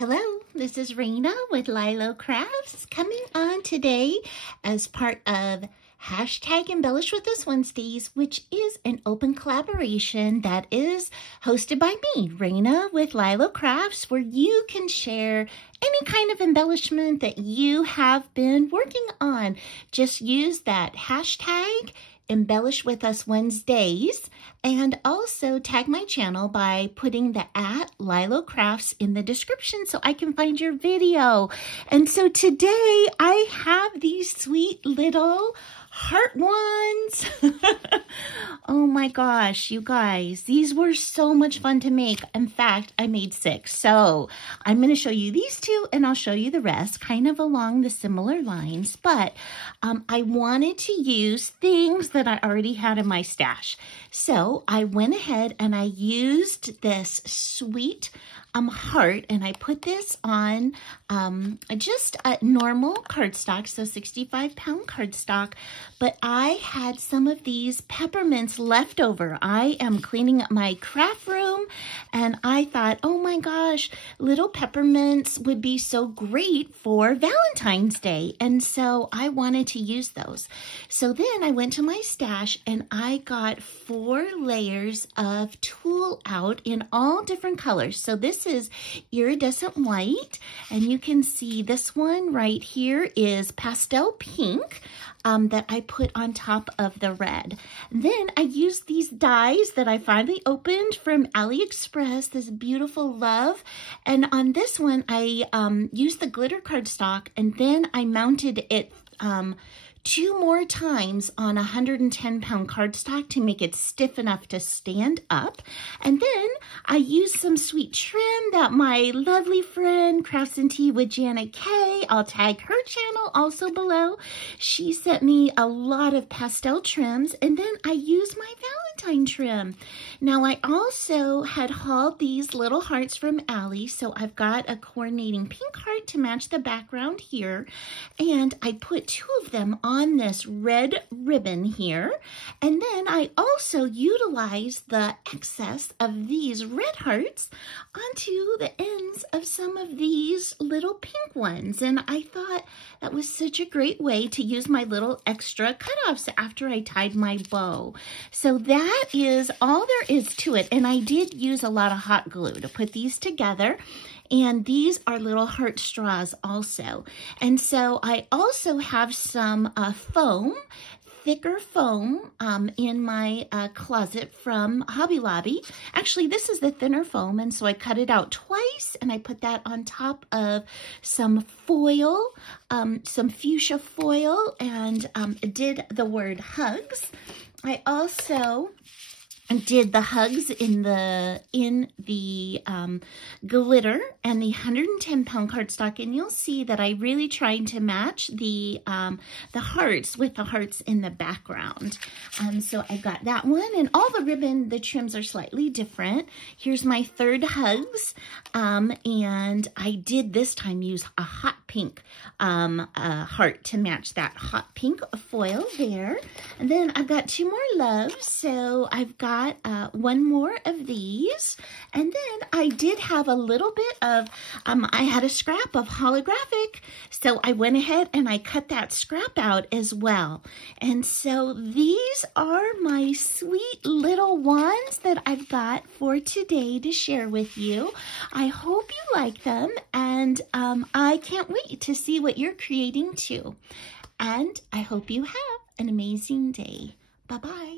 Hello, this is Raina with LYLO Crafts coming on today as part of hashtag Embellish with Us Wednesdays, which is an open collaboration that is hosted by me, Raina with LYLO Crafts, where you can share any kind of embellishment that you have been working on. Just use that hashtag Embellish with Us Wednesdays, and also tag my channel by putting the @LYLO Crafts in the description so I can find your video. And so today I have these sweet little heart ones. Oh my gosh, you guys, these were so much fun to make. In fact, I made 6. So I'm going to show you these 2 and I'll show you the rest kind of along the similar lines. But I wanted to use things that I already had in my stash. So I went ahead and I used this sweet heart, and I put this on just a normal cardstock, so 65-pound cardstock, but I had some of these peppermints left over. I am cleaning up my craft room, and I thought, oh my gosh, little peppermints would be so great for Valentine's Day, and so I wanted to use those. So then I went to my stash, and I got 4 layers of tulle out in all different colors. So this is iridescent white, and you can see this one right here is pastel pink that I put on top of the red. Then I used these dies that I finally opened from AliExpress, this beautiful love, and on this one I used the glitter cardstock, and then I mounted it 2 more times on 110-pound cardstock to make it stiff enough to stand up. And then I used some sweet trim that my lovely friend Crafts and Tea with JanetKay, I'll tag her channel also below. She sent me a lot of pastel trims, and then I used my Valentine trim. Now I also had hauled these little hearts from Ali, so I've got a coordinating pink heart to match the background here, and I put 2 of them on this red ribbon here, and then I also utilized the excess of these red hearts onto the ends of some of these little pink ones, and I thought that was such a great way to use my little extra cutoffs after I tied my bow. So that is all there is to it, and I did use a lot of hot glue to put these together. And these are little heart straws also. And so I also have some foam, thicker foam in my closet from Hobby Lobby. Actually, this is the thinner foam, and so I cut it out twice, and I put that on top of some foil, some fuchsia foil, and did the word hugs. I also did the hugs in the glitter and the 110-pound cardstock, and you'll see that I really tried to match the hearts with the hearts in the background. So I got that one, and all the ribbon, the trims are slightly different. Here's my 3rd hugs, and I did this time use a hot pink heart to match that hot pink foil there. And then I've got 2 more loves, so I've got 1 more of these, and then I did have a little bit of, I had a scrap of holographic, so I went ahead and I cut that scrap out as well. And so these are my sweet little ones that I've got for today to share with you. I hope you like them, and I can't wait to see what you're creating too. And I hope you have an amazing day. Bye-bye.